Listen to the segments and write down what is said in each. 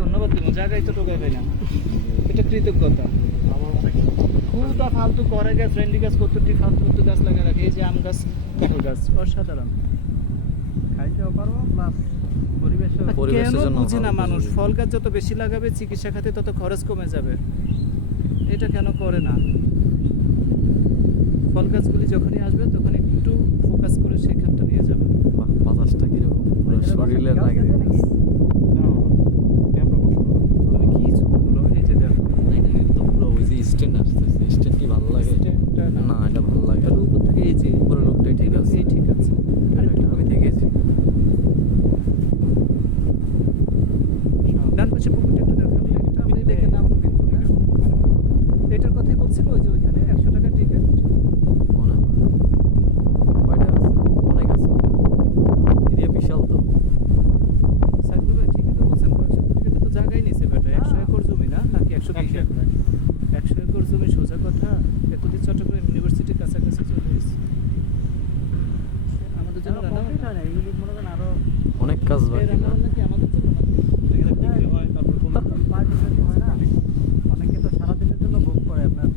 ধন্যবাদ দিব, জায়গায় তো টোকাই পাই না, এটা কৃতজ্ঞতা। খুব ফালতু করে গাছ, ভেন্ডি গাছ, কতটি ফালতু ফালতু গাছ লাগা রাখে। এই যে আম গাছ, কাঁঠাল গাছ, অসাধারণ। খাইতেও পারবো প্লাস কেন পরিবেশের জন্য বুঝি না ভালো, মানুষ, বুঝি। ফল গাছ যত বেশি লাগাবে চিকিৎসা খাতে তত খরচ কমে যাবে, এটা কেন করে না? ফল গাছগুলি যখনই আসবে তখন একটু ফোকাস করে সেখানটা নিয়ে যাবে। বাহ, বাতাসটা কিরকম পুরো শরীরে লাগে দিতেছে। তুমি কি ছবি তুলো? এই যে দেখো, এটা তো পুরো ওই যে স্ট্যান্ড আসতেছে, স্ট্যান্ড কি ভালো লাগে? স্ট্যান্ডটা না, না, এটা ভালো লাগে তাহলে না। উপর থেকে এই যে পুরো লোকটাই ঠিক আছে। এই ঠিক আছে। আর একটু আমি দেখেছি। ডান পাশে পুকুরটা একটু দেখাও, এটা আমি দেখে নামবো কিন্তু, হ্যাঁ? এটার কথাই বলছিল ওই যে ওইখানে 100 টাকা টিকিট। মনে হয় কয়টা আছে? অনেক আছে। এরিয়া বিশাল তো। সাইকেল ভাই ঠিকই তো বলছেন, 100 কোটি টাকা তো জায়গায় নিছে বেটা। 100 একর জমি না, নাকি 120 একর? 100 একর জমি, সোজা কথা। এতদিন চট্টগ্রাম ইউনিভার্সিটির কাছাকাছি চলে এসেছে। আমাদের জন্য রান্না কমপ্লিট হয় না, এগুলি মনে করেন আরো অনেক কাজ এই বাকি রান্না না? বান্না কি আমাদের জন্য নাকি? পার্টিসিপেট হয় না। অনেকে তো সারাদিনের জন্য বুক করে আপনার,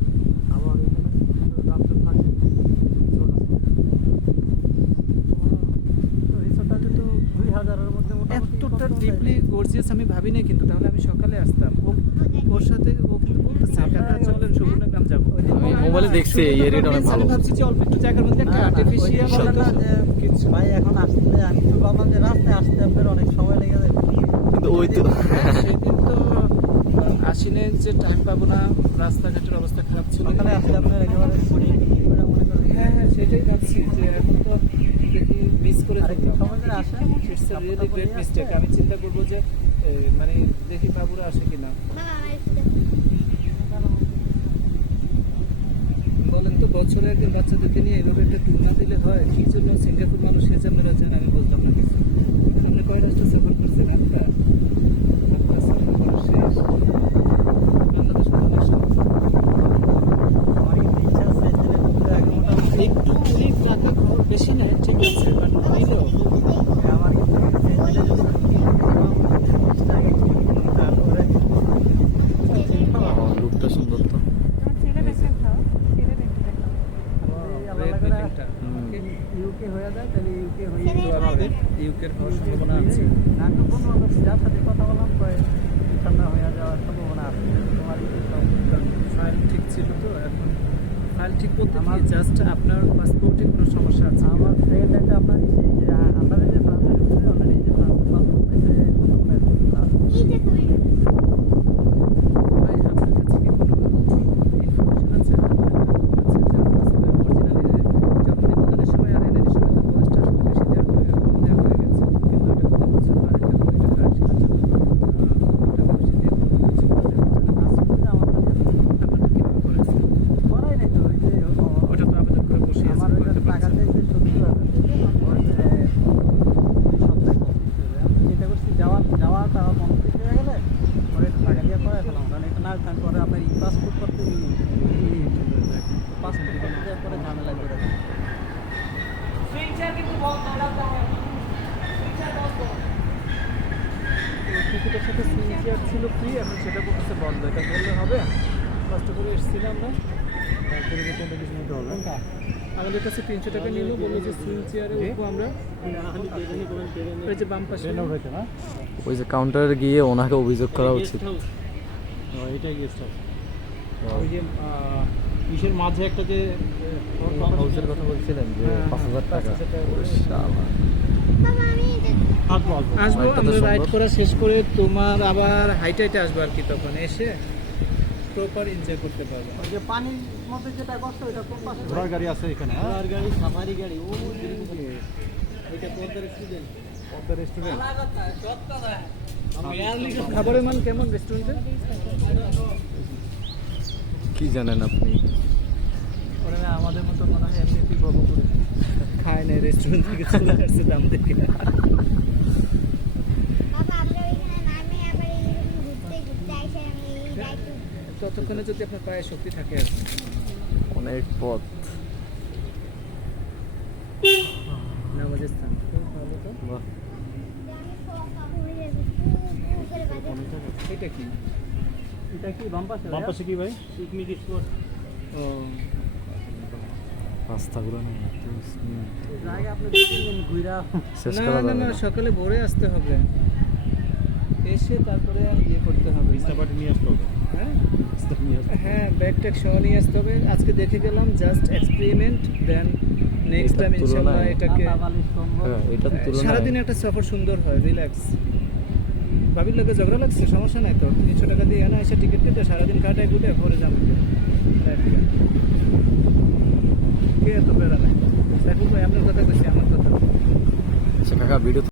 আবার ওইখানে রাত্রে থাকে রিসোর্টটাতে তো 2000-এর মধ্যে মোটামুটি এতটা কত ডিপলি গর্জিয়াস আমি ভাবি নাই কিন্তু, তাহলে আমি সকালে আসতাম। ওর সাথে ও কিন্তু বলতেছে কাকা চলেন সুবর্ণগ্রাম যাবো। আমি মোবাইলে দেখছি এই এরিয়াটা অনেক ভালো। আমি ভাবছি যে অল্প একটু জায়গার মধ্যে একটা আর্টিফিশিয়াল বলে না যে ভাই এখন আসলে আমি তো ভাবলাম যে রাস্তায় আসতে আপনার অনেক সময় লেগে যাবে, কিন্তু ওই তো সেদিন তো আশ্বিনে যে টাইম পাবো না, রাস্তাঘাটের অবস্থা খারাপ ছিল। সকালে আসলে আপনার একেবারে মনে করেন হ্যাঁ হ্যাঁ, সেটাই ভাবছি যে এখন তো দেখি মিস করে আরেকটু সময় ধরে আসেন। It's a really great mistake. আমি চিন্তা করবো যে মানে দেখি বাবুরা আসে কিনা। বলেন তো, বছরে একদিন বাচ্চাদেরকে নিয়ে এইভাবে একটা ট্যুর না দিলে হয়? কি জন্য সিঙ্গাপুর মানুষ সেজে যান আমি বুঝলাম না কিছু। আপনি কয় রাষ্ট্র সফর করছেন? আটটা সফর করা শেষ। বাংলাদেশ অনেক সফর। আমার কিন্তু ইচ্ছা আছে যে আগে মোটামুটি একটু উনি টাকা খরচ বেশি নেয়, ঠিক আছে, বাট নিল। আমার কিন্তু সেন্টারে যদি আগে তারপরে লুকটা সুন্দর তো। ইউকে হয়ে যায় তাহলে ইউকে হয়ে আমাদের ইউকের হওয়ার সম্ভাবনা আছে। আমি বন্ধু বান্ধব যার সাথে কথা বললাম কয়ে ঠান্ডা হয়ে যাওয়ার সম্ভাবনা আছে। তোমার ফাইল ঠিক ছিল তো, এখন ফাইল ঠিক বলতে কি, আমার- জাস্ট আপনার পাসপোর্টে কোনো সমস্যা আছে কিনা? আমার ফ্রেন্ড একটা আপনার যে আমরা যে ফ্রান্সে ঢুকছে অলরেডি যে ফ্রান্সের পাসপোর্ট পেতে কতক্ষণ ভাই, আপনার কাছে কি কোনো ইনফরমেশন আছে? যখন নিবন্ধনের সময় আর এনের সময় তো বয়সটা আসলে বেশি দেওয়া হয়ে কম দেওয়া হয়ে গেছে, কিন্তু এটা প্রতি বছর বাড়ে, কারণ এটা কারেকশনের জন্য টাকা বেশি দিয়ে বন্ধ হচ্ছে। আমার আপনারটা কীভাবে করেছে? করাই নাই তো ওই যে ওটা তো আবেদন করে বসে আছে, আমার ওইটা করতে টাকা পারছেন। চাইছে 70,000 চিন্তা করছি যাওয়াটা কমপ্লিট হয়ে গেলে পরে একটু টাকা দিয়ে করাই ফেলাম, কারণ এটা না আমি পরে আপনার পাসপোর্ট করতে পাসপোর্ট করতে যাওয়ার পরে ঝামেলা করে দেয়। টিকিটের সাথে সিনচিয়ার ছিল ফ্রি, এখন সেটা বলতেছে বন্ধ। এটা বললে হবে? কষ্ট করে এসেছিলাম না, আমাদের কাছে 300 টাকা নিল, বললো যে সুইং চেয়ারে উঠবো আমরা। ওই যে বাম পাশে ওই যে কাউন্টারে গিয়ে ওনাকে অভিযোগ করা উচিত। এটাই গেস্ট হাউস। ওই যে ইসের মাঝে একটা যে হাউসের কথা বলছিলেন যে 5,000 টাকা। ওরে শালা। আসবো আসবো, এটা তো আমরা রাইড সুন্দর। করা শেষ করে তোমার আবার হাইটে আসবো আর কি, তখন এসে প্রপার এনজয় করতে পারবো। ওই যে পানির মধ্যে যেটা করছে ওইটা কোন পাশে? ঘোড়ার গাড়ি আছে এখানে, হ্যাঁ? ঘোড়ার গাড়ি, সাফারি গাড়ি, ও এটা পদ্মার স্টুডেন্ট। পদ্মা রেস্টুরেন্ট। খাবারের মান কেমন রেস্টুরেন্টে? কি জানেন আপনি? ওরা না আমাদের মতো মনে হয় এমনিতেই ভবো করে খায় না, রেস্টুরেন্ট থেকে চলে আসছে দাম দেখে। ততক্ষণে যদি আপনার পায়ে শক্তি থাকে আর কি। অনেক পথ। নামাজের স্থান খুব ভালো তো। বাহ। কোন জায়গায়? এটা কি? এটা কি বাম পাশে বাম পাশে কি ভাই? পিকনিক স্পট ও রাস্তাগুলো না একদম smooth। জায়গা আপনি দেখবেন ঘুরা শেষ না করা না যাবে না না। সকালে ভোরে আসতে হবে, এসে তারপরে ইয়ে করতে হবে। বিছনা পাটি নিয়ে আসতে হবে। হ্যাঁ বিছনা নিয়ে আসতে হবে। হ্যাঁ, ব্যাগ ট্যাগ সহ নিয়ে আসতে হবে। আজকে দেখে গেলাম, জাস্ট এক্সপেরিমেন্ট, দেন নেক্সট এটার টাইম ইনশাআল্লাহ তুলনায়- এটাকে বালিশ কম্বল হ্যাঁ, এটার তুলনায় সারাদিনে একটা সফর সুন্দর হয়, রিল্যাক্স। ভাবির লোকে ঝগড়া লাগছে, সমস্যা নাই তো, 300 টাকা দিয়ে না এসে টিকিট কেটে সারাদিন কাটায় ঘুরে ঘরে যাবো। কে এত বেড়া নাই? সাইফুল ভাই আপনার কথা বলছি, আমার কথা। আচ্ছা কাকা ভিডিও